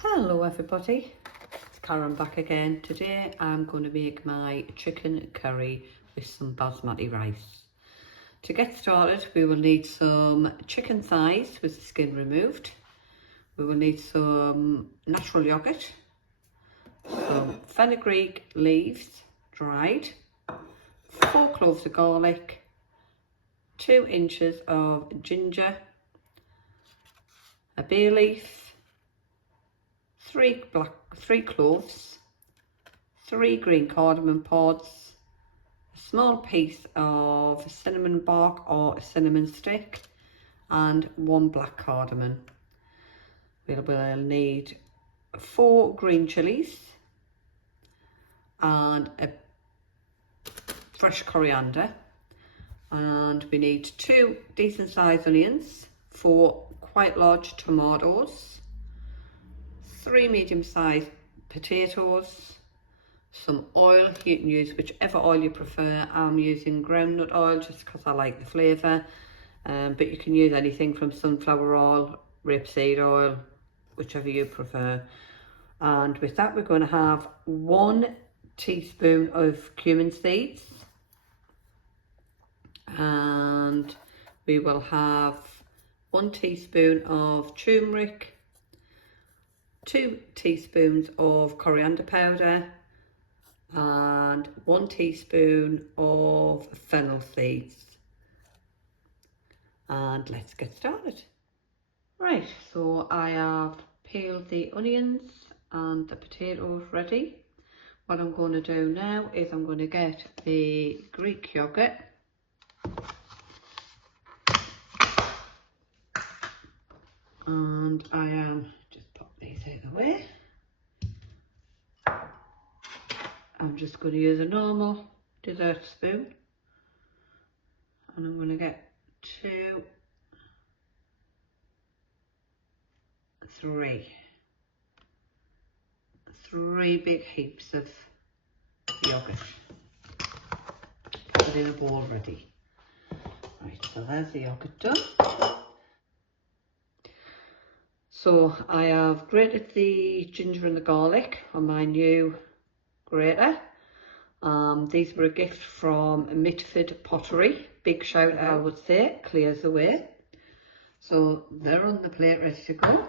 Hello everybody, it's Karen back again. Today I'm going to make my chicken curry with some basmati rice. To get started we will need some chicken thighs with the skin removed. We will need some natural yoghurt, some fenugreek leaves dried, 4 cloves of garlic, 2 inches of ginger, a bay leaf, 3 cloves, 3 green cardamom pods, a small piece of cinnamon bark or a cinnamon stick, and 1 black cardamom. We will need 4 green chillies and a fresh coriander, and we need 2 decent sized onions, 4 quite large tomatoes, 3 medium-sized potatoes, some oil. You can use whichever oil you prefer. I'm using groundnut oil just because I like the flavour, but you can use anything from sunflower oil, rapeseed oil, whichever you prefer. And with that we're going to have 1 teaspoon of cumin seeds, and we will have 1 teaspoon of turmeric, 2 teaspoons of coriander powder, and 1 teaspoon of fennel seeds. And let's get started. Right, so I have peeled the onions and the potatoes ready. What I'm going to do now is I'm going to get the Greek yoghurt, and I am just pop these out of the way. I'm just going to use a normal dessert spoon, and I'm going to get 2, 3 big heaps of yoghurt. Put it in a bowl ready. Right, so there's the yoghurt done. So I have grated the ginger and the garlic on my new grater. These were a gift from Mitford Pottery. Big shout out, I would say, clears the way. So they're on the plate ready to go.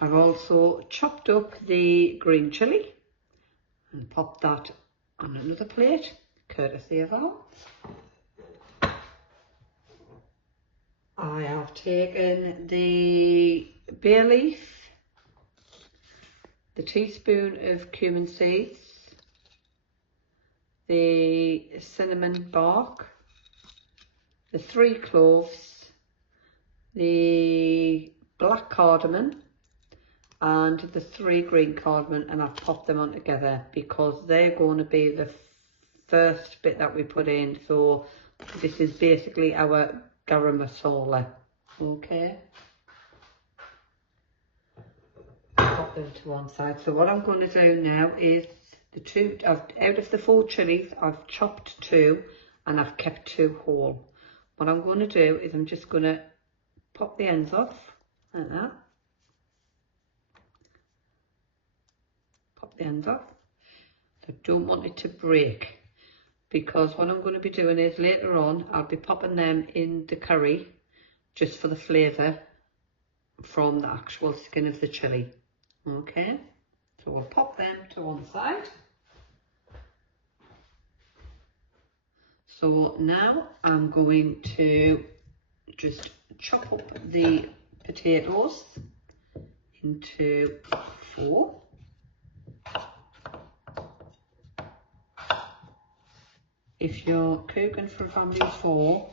I've also chopped up the green chilli and popped that on another plate, courtesy of ours. I have taken the bay leaf, the teaspoon of cumin seeds, the cinnamon bark, the 3 cloves, the black cardamom, and the 3 green cardamom, and I've popped them on together because they're going to be the first bit that we put in. So this is basically our garam masala. Okay, pop them to one side. So what I'm going to do now is out of the 4 chilies, I've chopped 2 and I've kept 2 whole. What I'm going to do is I'm just going to pop the ends off like that. Pop the ends off. I don't want it to break, because what I'm going to be doing is later on I'll be popping them in the curry just for the flavour from the actual skin of the chilli. Okay, so we'll pop them to one side. So now I'm going to just chop up the potatoes into 4. If you're cooking for a family of 4,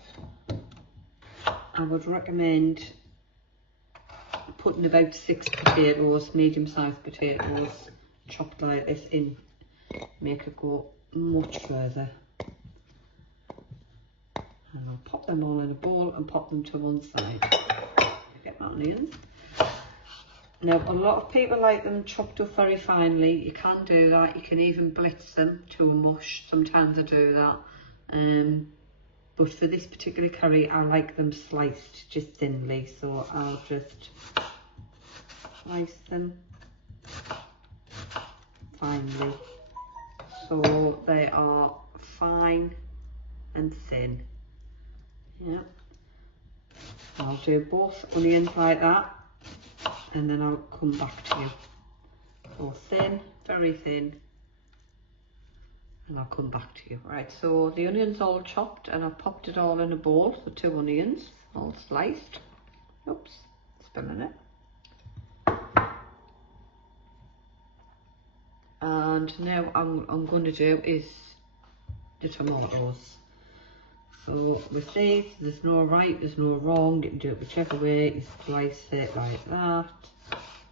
I would recommend putting about 6 potatoes, medium-sized potatoes, chopped like this in, make it go much further. And I'll pop them all in a bowl and pop them to one side. Get my onions. Now, a lot of people like them chopped up very finely. You can do that. You can even blitz them to a mush. Sometimes I do that. But for this particular curry, I like them sliced just thinly. So I'll just slice them finely, so they are fine and thin. Yeah, I'll do both onions like that, and then I'll come back to you. So thin, very thin, and I'll come back to you. Right, so the onions all chopped, and I've popped it all in a bowl, the 2 onions all sliced. Oops, spilling it. And now I'm going to do is the tomatoes. So with these, there's no right, there's no wrong. You can do it whichever way. You slice it like that,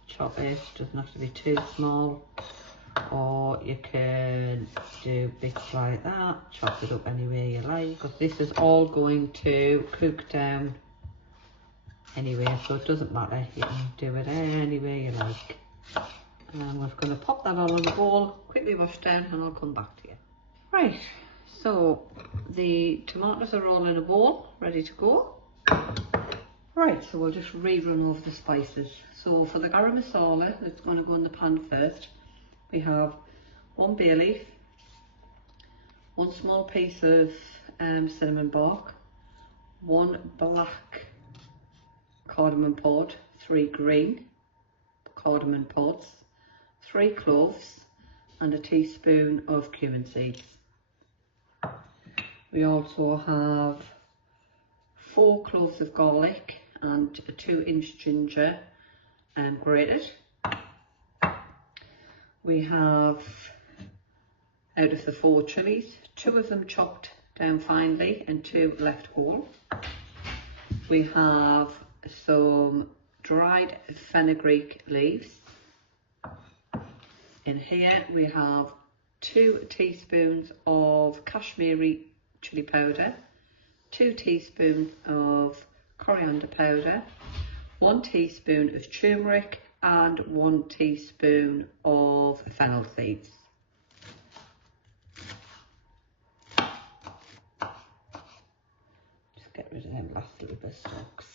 chop it, doesn't have to be too small. Or you can do bits like that, chop it up any way you like. Because this is all going to cook down anyway, so it doesn't matter. You can do it any way you like. And we're going to pop that all in the bowl, quickly wash down, and I'll come back to you. Right, so the tomatoes are all in a bowl, ready to go. Right, so we'll just rerun over the spices. So for the garam masala, it's going to go in the pan first. We have 1 bay leaf, 1 small piece of cinnamon bark, 1 black cardamom pod, 3 green cardamom pods, 3 cloves, and a teaspoon of cumin seeds. We also have 4 cloves of garlic and a 2-inch ginger grated. We have, out of the 4 chillies, 2 of them chopped down finely and 2 left whole. We have some dried fenugreek leaves. In here we have 2 teaspoons of Kashmiri chilli powder, 2 teaspoons of coriander powder, 1 teaspoon of turmeric, and 1 teaspoon of fennel seeds. Just get rid of them last little bit of stalks.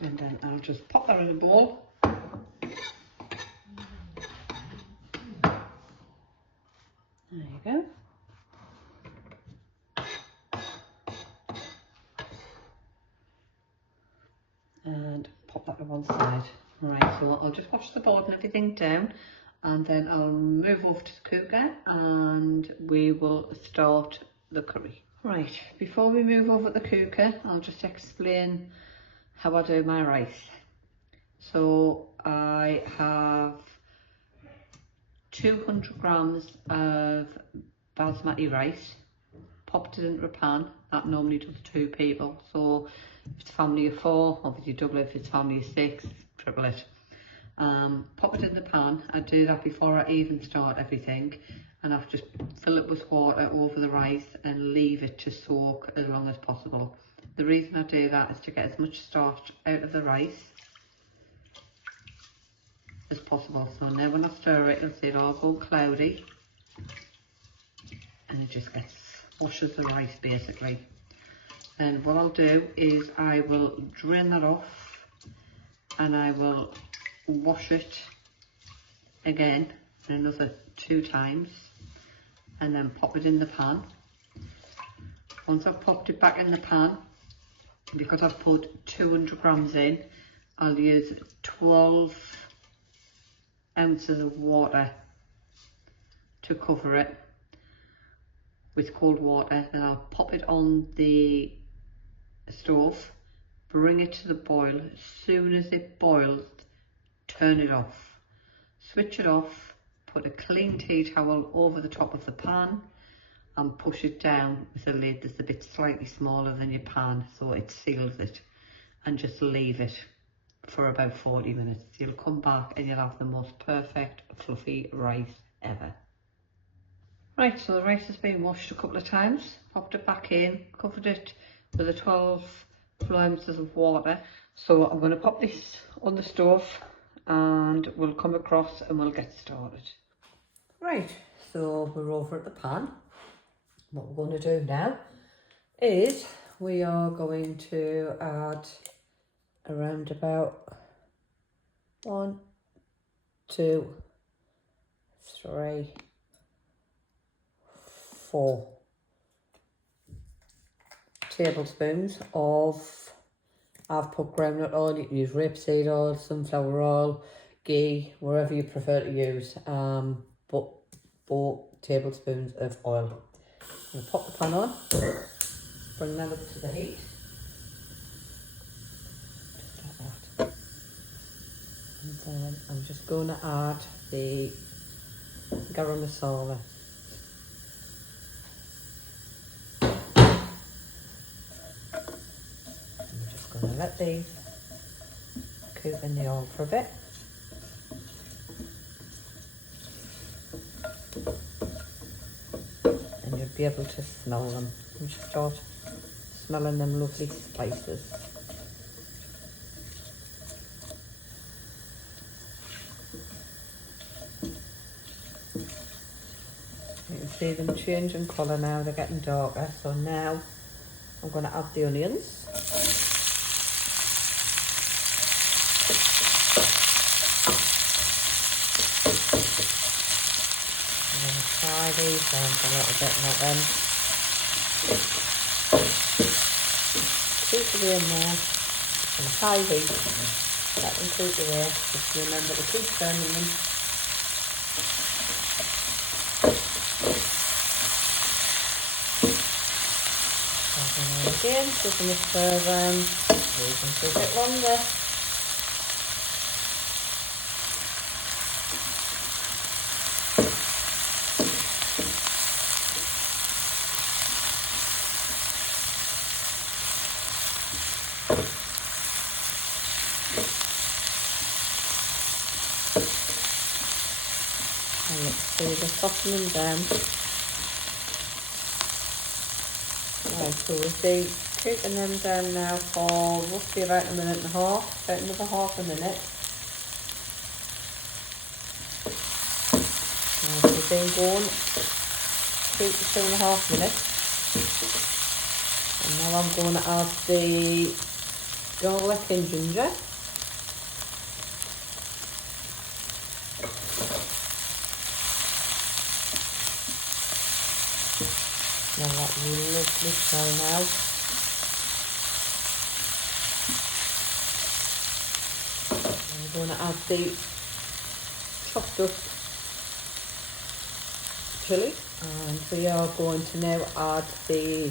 And then I'll just pop that in a bowl. There you go. And pop that to one side. Right, so I'll just wash the board and everything down, and then I'll move over to the cooker and we will start the curry. Right, before we move over to the cooker, I'll just explain how I do my rice. So I have 200 grams of basmati rice, popped it into a pan. That normally does 2 people. So if it's a family of 4, obviously double it. If it's a family of 6, triple it. Pop it in the pan. I do that before I even start everything, and I've just fill it with water over the rice and leave it to soak as long as possible. The reason I do that is to get as much starch out of the rice as possible. So now when I stir it, you'll see it all go cloudy, and it just washes the rice basically. And what I'll do is I will drain that off, and I will wash it again another 2 times, and then pop it in the pan. Once I've popped it back in the pan, because I've put 200 grams in, I'll use 12 ounces of water to cover it with cold water. Then I'll pop it on the stove, bring it to the boil. As soon as it boils, turn it off, switch it off, put a clean tea towel over the top of the pan and push it down with a lid that's a bit slightly smaller than your pan so it seals it, and just leave it for about 40 minutes. You'll come back and you'll have the most perfect fluffy rice ever. Right, so the rice has been washed a couple of times, popped it back in, covered it with a 12 full ounces of water. So I'm going to pop this on the stove and we'll come across and we'll get started. Right, so we're over at the pan. What we're going to do now is we are going to add around about 1, 2, 3, 4 tablespoons of, I've put groundnut oil. You can use rapeseed oil, sunflower oil, ghee, wherever you prefer to use, but 4 tablespoons of oil. I'm going to pop the pan on, bring that up to the heat, just like that. And then I'm just going to add the garam masala. I'm just going to let these cook in the oil for a bit. And you'll be able to smell them and start smelling them lovely spices. You can see them changing colour now, they're getting darker. So now I'm going to add the onions. I'm going to fry these down a little bit and let them cook away in there on a high heat. Let them cook away. Just remember to keep turning them. Again, cooking this for leave them for a bit longer. And let's see the softening down. Right, so we've been cooking them down now for roughly about 1.5 minutes, about another half a minute. Now we've been going cook for 2.5 minutes. And now I'm going to add the garlic and ginger. Now that lovely smell now. I'm going to add the chopped up chilli, and we are going to now add the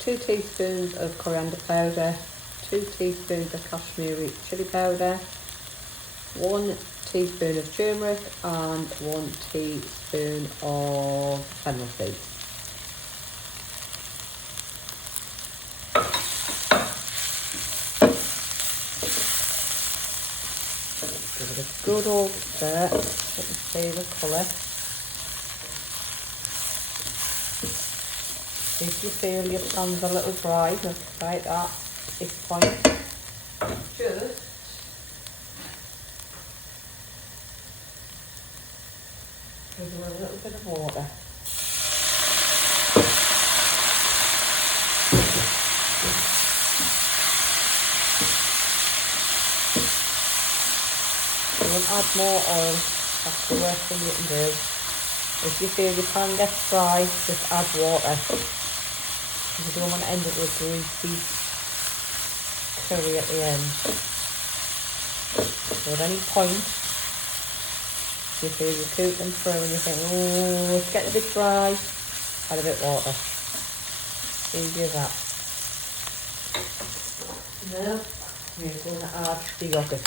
2 teaspoons of coriander powder, 2 teaspoons of Kashmiri chili powder, 1 teaspoon of turmeric and 1 teaspoon of fennel seeds. Give it a good old stir, so you can see the colour. If you feel your pan's a little dry, just like that at this point, just give it a little bit of water. Don't add more oil, that's the worst thing you can do. If you feel your pan gets dry, just add water. You don't want to end up with greasy curry at the end. So at any point, if you feel you're cooking through and you think, oh, it's getting a bit dry, add a bit of water. Easy as that. Now, we're going to add the yoghurt.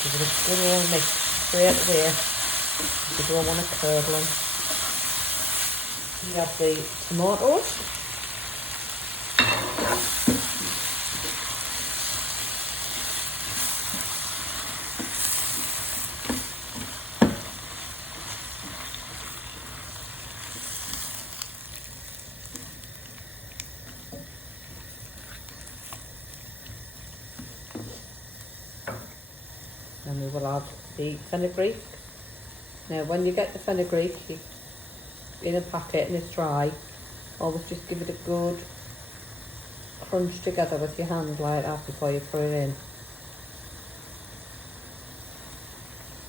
Give it a good old mix straight away. You don't want to curdle them. You have the tomatoes. we will add the fenugreek. Now when you get the fenugreek in a packet and it's dry, always just give it a good crunch together with your hand like that before you put it in.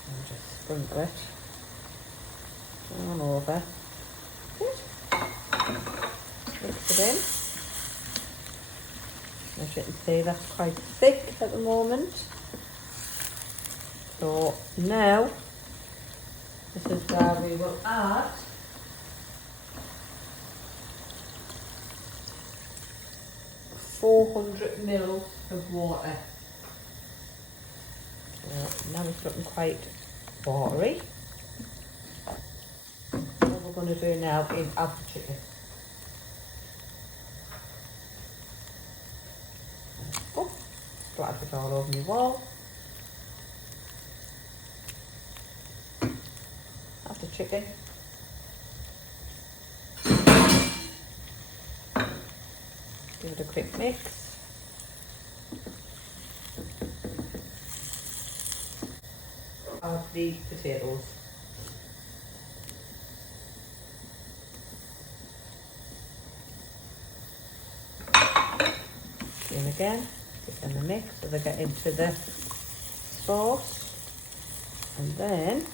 And just sprinkle it all over. Good. Mix it in. As you can see, that's quite thick at the moment. So now, this is where we will add £400ml of water. So now it's looking quite watery. What we're going to do now is add the chicken. Oh, splattered it all over my wall. Add the chicken. Give it a quick mix. Add the potatoes. In again, give them a mix so they get into the sauce. And then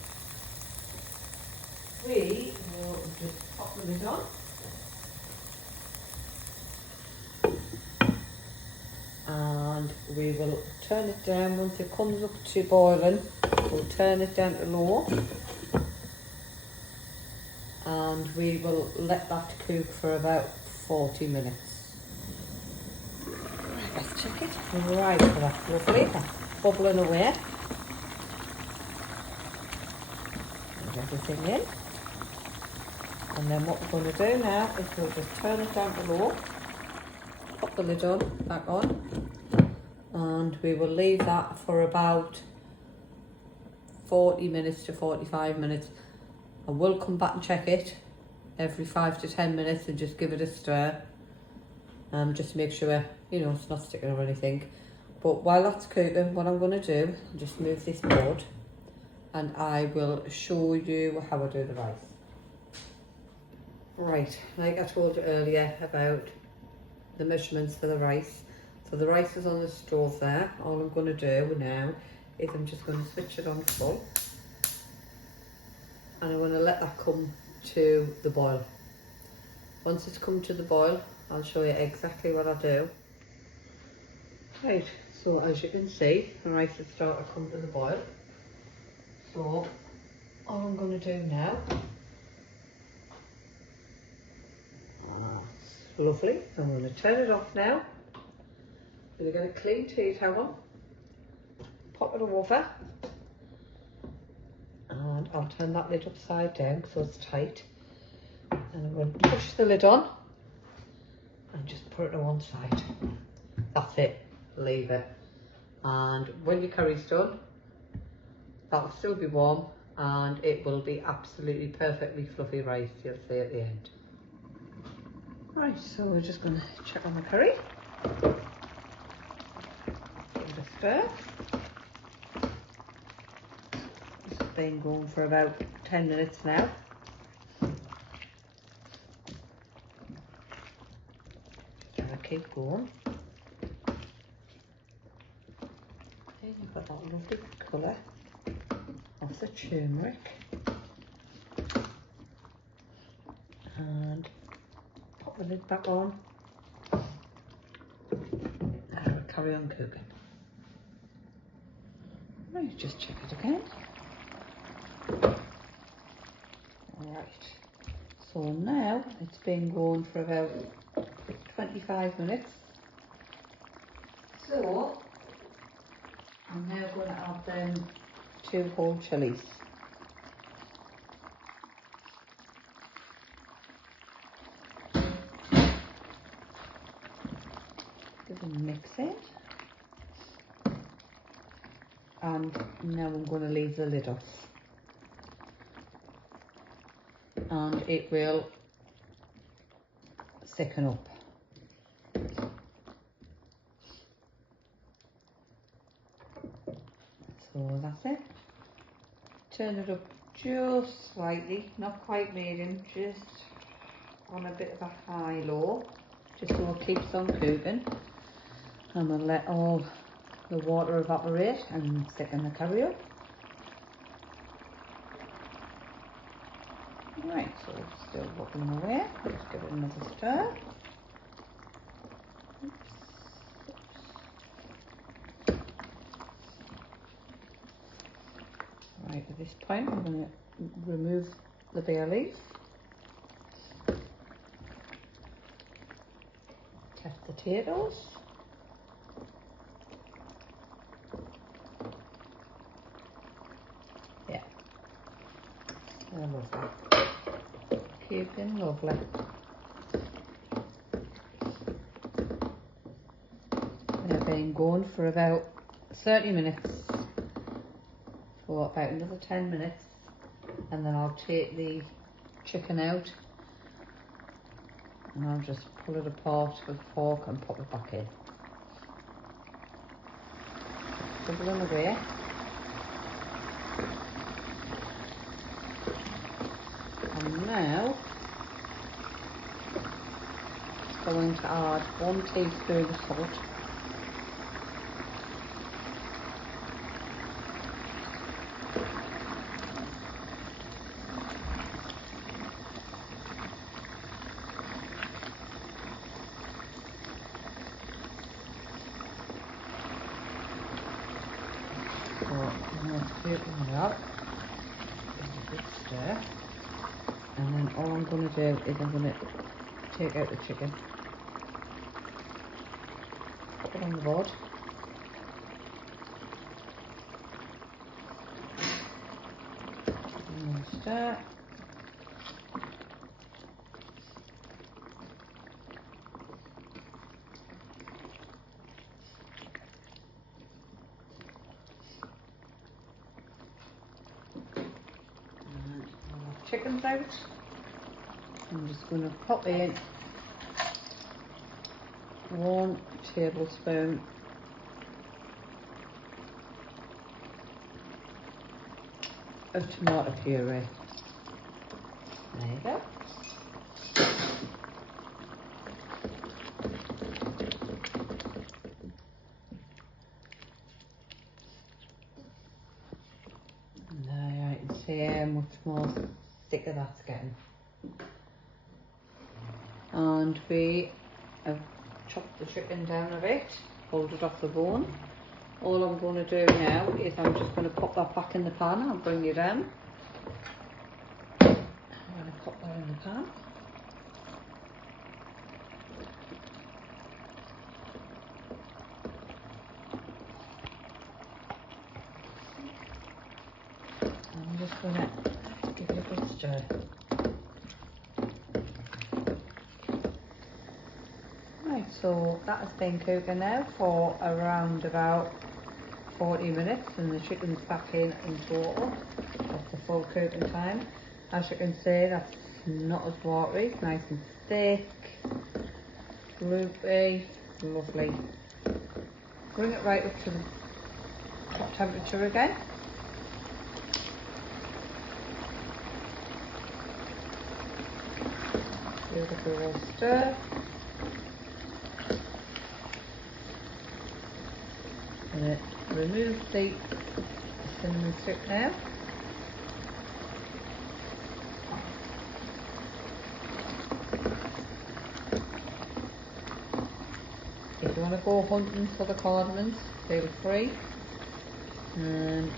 we will just pop the lid on. And we will turn it down once it comes up to boiling. We'll turn it down to low, and we will let that cook for about 40 minutes. Right, let's check it. Right, so that's lovely. That's bubbling away. Put everything in. And then what we're going to do now is we'll just turn it down to low. Pop the lid on, back on, and we will leave that for about 40 minutes to 45 minutes. I will come back and check it every 5 to 10 minutes and just give it a stir, just to make sure, you know, it's not sticking or anything. But while that's cooking, what I'm going to do, just move this board and I will show you how I do the rice. Right, like I told you earlier about the measurements for the rice. So the rice is on the stove there. All I'm going to do now is I'm just going to switch it on full, and I'm going to let that come to the boil. Once it's come to the boil, I'll show you exactly what I do. Right, so as you can see, the rice has started to come to the boil. So all I'm going to do now, lovely, I'm going to turn it off now. I'm going to get a clean tea towel, pop it over, and I'll turn that lid upside down so it's tight. And I'm going to push the lid on and just put it on one side. That's it, leave it. And when your curry's done, that'll still be warm and it will be absolutely perfectly fluffy rice, you'll see at the end. Right, so we're just going to check on the curry. Give it a stir. This has been going for about 10 minutes now. So I'll keep going. There you've got that lovely colour of the turmeric. And pop the lid back on. And we'll carry on cooking. Right, just check it again. Alright, so now it's been going for about 25 minutes. So I'm now going to add them 2 whole chillies. Give them a mix in. And now I'm going to leave the lid off. And it will thicken up. So So that's it. Turn it up just slightly, not quite medium, just on a bit of a high-low, just so it keeps on cooking. And we'll let all the water evaporate and stick in the curry up. Right, so it's still bubbling away. Let's give it another stir. Right, at this point I'm going to remove the bay leaf. Test the potatoes. Yeah, they're lovely. Cooking lovely. They've been going for about 30 minutes. For about another 10 minutes, and then I'll take the chicken out and I'll just pull it apart with a fork and pop it back in. Bubbling away. And now I'm going to add 1 teaspoon of salt. So I'm going to sweeten it up, give it a good stir, and then all I'm going to do is I'm going to take out the chicken, put it on the board, and then stir. Chickens out. I'm just going to pop in 1 tablespoon of tomato puree. There you go. And there you can see how much more thicker that's getting. And we have chopped the chicken down a bit, pulled it off the bone. All I'm going to do now is I'm just going to pop that back in the pan. I'll bring you down. I'm going to pop that in the pan. I'm just going to give it a good stir. Right, so that has been cooking now for around about 40 minutes, and the chicken's back in total. That's the full cooking time. As you can see, that's not as watery, it's nice and thick, gloopy, lovely. Bring it right up to the top temperature again. Give it a good stir. And remove the cinnamon stick now. If you want to go hunting for the cardamoms, feel free. 9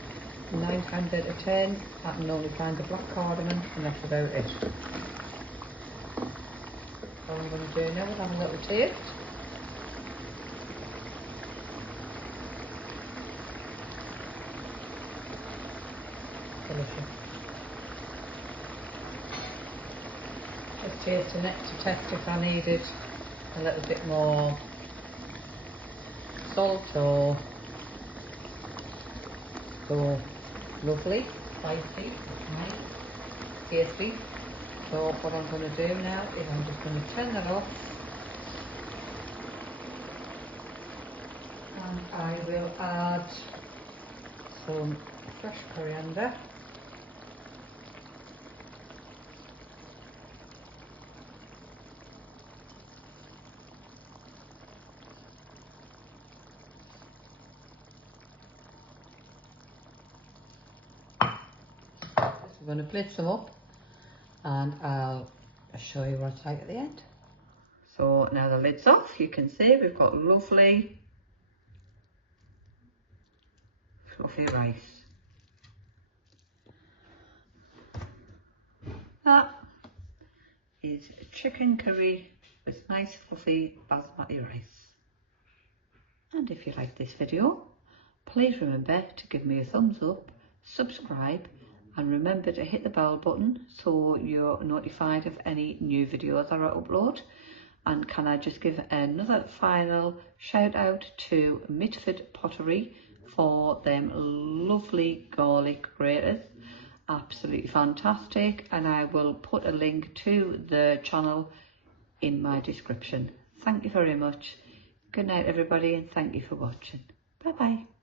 times out of 10, I can only find the black cardamom, and that's about it. All I'm going to do now is have a little taste. Delicious. Just tasting it to test if I needed a little bit more salt or so. Lovely, spicy, nice, tasty. So what I'm going to do now is I'm just going to turn that off, and I will add some fresh coriander. We're going to plate some up and I'll show you what it's like at the end. So now the lid's off, you can see we've got lovely fluffy rice. That is chicken curry with nice fluffy basmati rice. And if you like this video, please remember to give me a thumbs up, subscribe, and remember to hit the bell button so you're notified of any new videos that I upload. And can I just give another final shout out to Mitford Pottery for them lovely garlic graters. Absolutely fantastic, and I will put a link to the channel in my description. Thank you very much. Good night everybody, and thank you for watching. Bye bye.